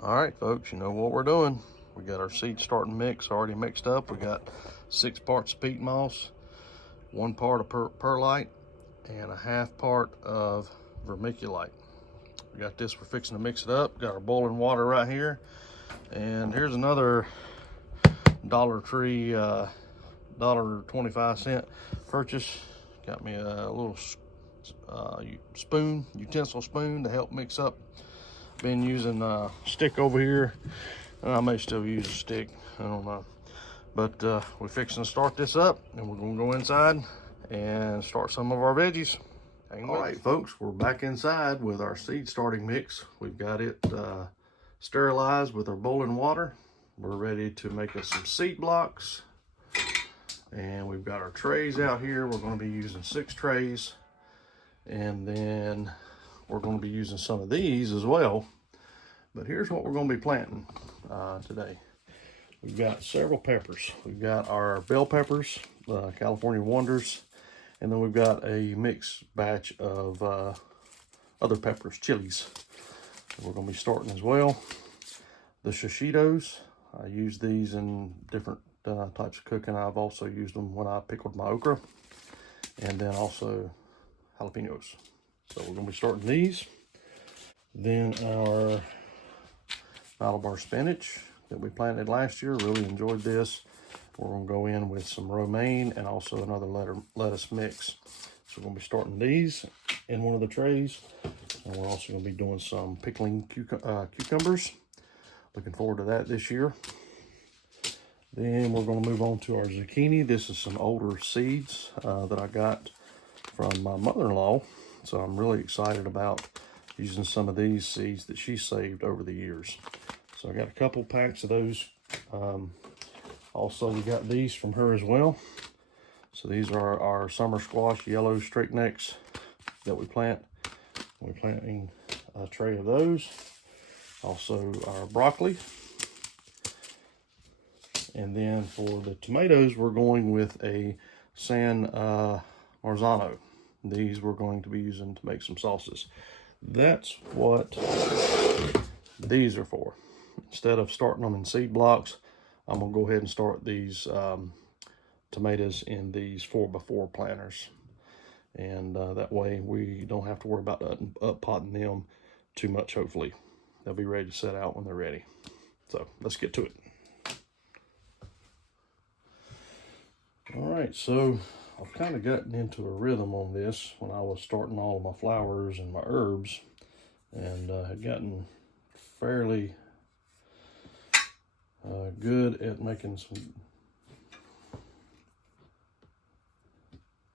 All right, folks, you know what we're doing. We got our seed starting mix already mixed up. We got 6 parts of peat moss, 1 part of perlite, and a 1/2 part of vermiculite. We got this, we're fixing to mix it up. Got our boiling water right here. And here's another Dollar Tree, $1.25 purchase. Got me a little utensil spoon to help mix up. Been using a stick over here. I may still use a stick, I don't know. But we're fixing to start this up, and we're gonna go inside and start some of our veggies. All right, folks, we're back inside with our seed starting mix. We've got it sterilized with our boiling water. We're ready to make us some seed blocks. And we've got our trays out here. We're gonna be using 6 trays. And then we're gonna be using some of these as well. But here's what we're gonna be planting today. We've got several peppers. We've got our bell peppers, California Wonders, and then we've got a mixed batch of other peppers, chilies. We're gonna be starting as well. The shishitos, I use these in different types of cooking. I've also used them when I pickled my okra, and then also jalapenos. So we're gonna be starting these. Then our Malabar spinach that we planted last year, really enjoyed this. We're gonna go in with some romaine and also another lettuce mix. So we're gonna be starting these in one of the trays. And we're also gonna be doing some pickling cucumbers. Looking forward to that this year. Then we're gonna move on to our zucchini. This is some older seeds that I got from my mother-in-law. So I'm really excited about using some of these seeds that she saved over the years. So I got a couple packs of those. Also, we got these from her as well. So these are our summer squash yellow straight necks that we plant. We're planting a tray of those. Also our broccoli. And then for the tomatoes, we're going with a San Marzano. These we're going to be using to make some sauces. That's what these are for. Instead of starting them in seed blocks, I'm gonna go ahead and start these tomatoes in these 4x4 planters. And that way we don't have to worry about up potting them too much, hopefully. They'll be ready to set out when they're ready. So let's get to it. All right, so I've kind of gotten into a rhythm on this when I was starting all of my flowers and my herbs, and had gotten fairly good at making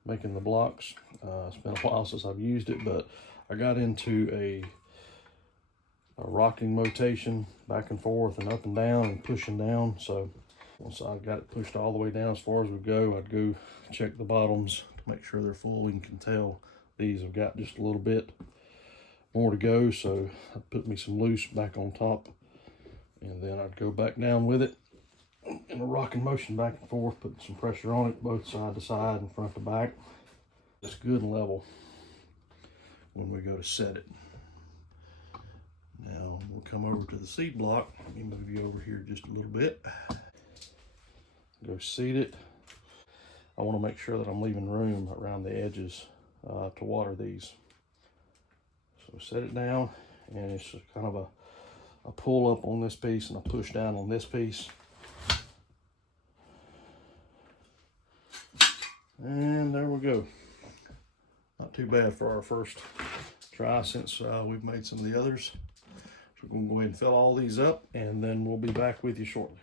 the blocks. It's been a while since I've used it, but I got into a rocking rotation back and forth and up and down and pushing down. So once I got it pushed all the way down as far as we go, I'd go check the bottoms to make sure they're full. You can tell these have got just a little bit more to go, so I put me some loose back on top, and then I'd go back down with it in a rocking motion back and forth, putting some pressure on it both side to side and front to back. It's good and level when we go to set it. Now we'll come over to the seed block. Let me move you over here just a little bit. Go seed it. I want to make sure that I'm leaving room around the edges to water these. So set it down, and it's just kind of a pull up on this piece and a push down on this piece. And there we go. Not too bad for our first try since we've made some of the others. So we're going to go ahead and fill all these up, and then we'll be back with you shortly.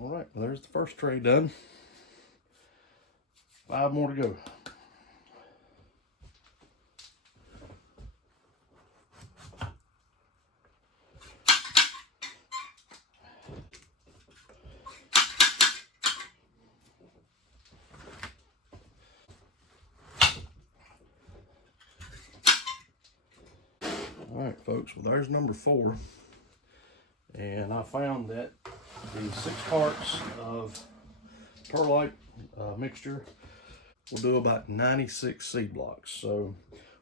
All right, well, there's the first tray done. 5 more to go. All right, folks, well, there's number 4. And I found that the 6 parts of perlite mixture we'll do about 96 seed blocks. So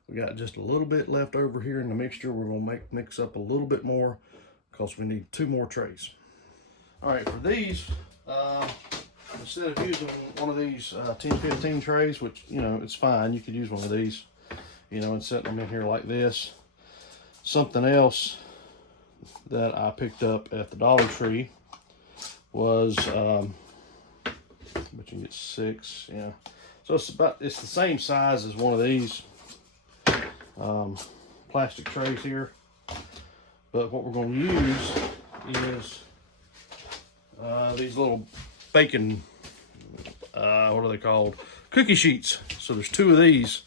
we got just a little bit left over here in the mixture. We're gonna mix up a little bit more because we need 2 more trays. All right, for these, instead of using one of these 10-15 trays, which, you know, it's fine, you could use one of these, you know, and set them in here like this. Something else that I picked up at the Dollar Tree was, but you can get 6, yeah. So it's the same size as one of these plastic trays here. But what we're going to use is these little baking, what are they called? Cookie sheets. So there's 2 of these,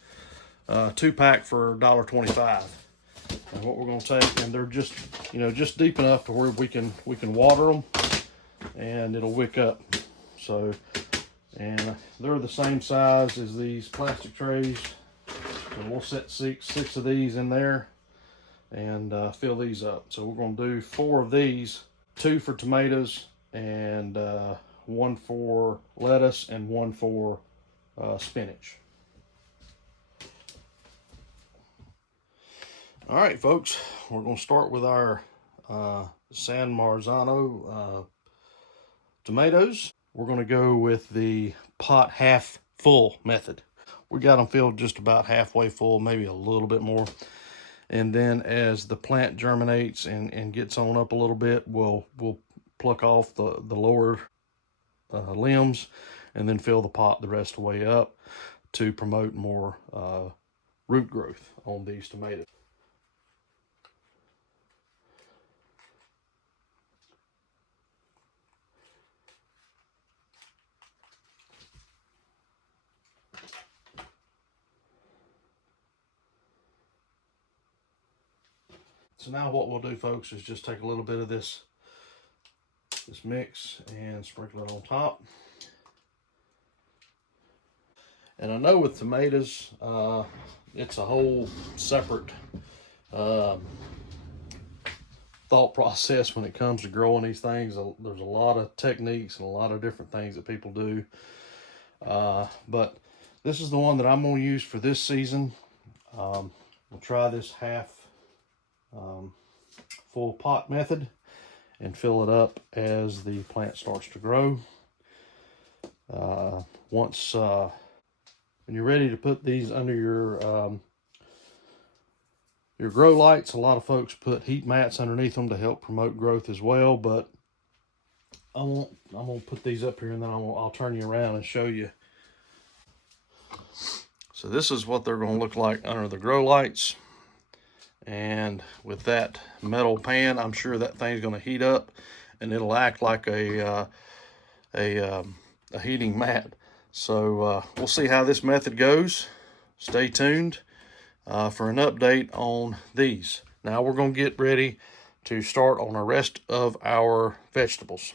2-pack for $1.25. And what we're going to take, and they're just, you know, just deep enough to where we can water them, and it'll wick up. So, and they're the same size as these plastic trays. So we'll set six of these in there and fill these up. So we're going to do 4 of these, 2 for tomatoes, and 1 for lettuce, and 1 for spinach. All right, folks, we're going to start with our San Marzano tomatoes. We're going to go with the pot half full method. We got them filled just about halfway full, maybe a little bit more. And then as the plant germinates and gets on up a little bit, we'll pluck off the lower limbs and then fill the pot the rest of the way up to promote more root growth on these tomatoes. So now what we'll do, folks, is just take a little bit of this mix and sprinkle it on top. And I know with tomatoes, it's a whole separate thought process when it comes to growing these things. There's a lot of techniques and a lot of different things that people do. But this is the one that I'm going to use for this season. We'll try this half full pot method and fill it up as the plant starts to grow. Once when you're ready to put these under your grow lights, a lot of folks put heat mats underneath them to help promote growth as well, but I'm gonna put these up here, and then I'll turn you around and show you. So this is what they're going to look like under the grow lights. And with that metal pan, I'm sure that thing's going to heat up and it'll act like a heating mat. So we'll see how this method goes. Stay tuned for an update on these. Now we're going to get ready to start on the rest of our vegetables.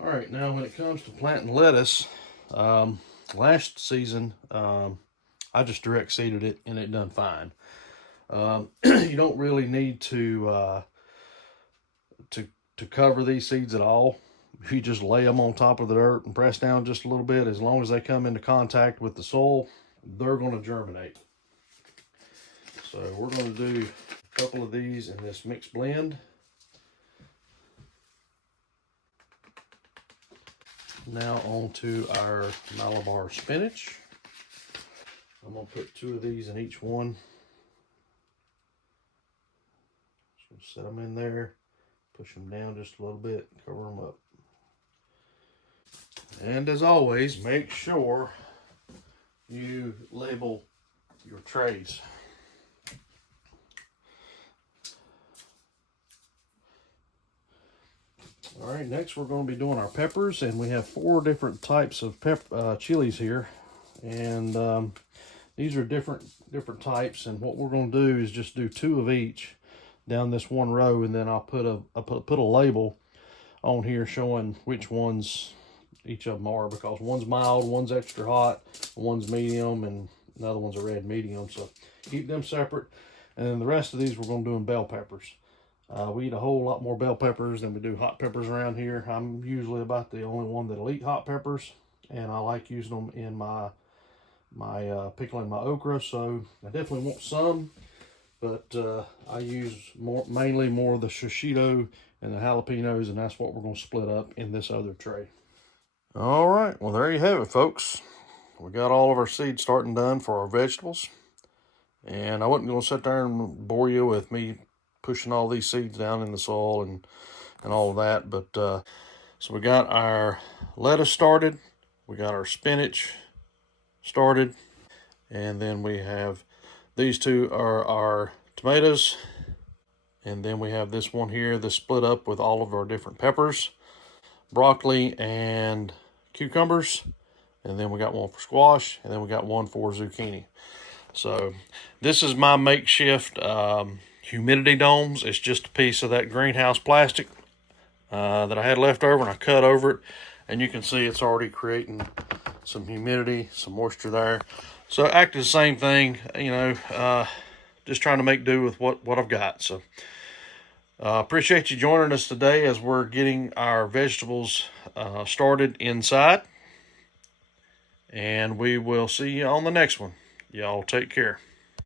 All right, now when it comes to planting lettuce, last season, I just direct seeded it and it done fine. You don't really need to cover these seeds at all. If you just lay them on top of the dirt and press down just a little bit, as long as they come into contact with the soil, they're going to germinate. So we're going to do a couple of these in this mixed blend. Now on to our Malabar spinach. I'm going to put 2 of these in each one. Just set them in there, push them down just a little bit, cover them up. And as always, make sure you label your trays. All right, next we're going to be doing our peppers, and we have 4 different types of chilies here, and these are different types. And what we're going to do is just do 2 of each down this one row, and then I'll put a label on here showing which ones each of them are, because one's mild, one's extra hot, one's medium, and another one's a red medium. So keep them separate. And then the rest of these we're going to do in bell peppers. We eat a whole lot more bell peppers than we do hot peppers around here. I'm usually about the only one that'll eat hot peppers. and I like using them in my pickling my okra. So I definitely want some, but I use mainly more of the shishito and the jalapenos, and that's what we're going to split up in this other tray. All right, well, there you have it, folks. We got all of our seeds starting done for our vegetables, and I wasn't going to sit there and bore you with me pushing all these seeds down in the soil and all of that, but so we got our lettuce started, we got our spinach started, and then we have these two are our tomatoes, and then we have this one here that's split up with all of our different peppers, broccoli, and cucumbers, and then we got one for squash, and then we got one for zucchini. So this is my makeshift humidity domes. It's just a piece of that greenhouse plastic that I had left over, and I cut over it, and you can see it's already creating some humidity, some moisture there. So act the same thing, you know, just trying to make do with what I've got. So appreciate you joining us today as we're getting our vegetables started inside, and we will see you on the next one. Y'all take care.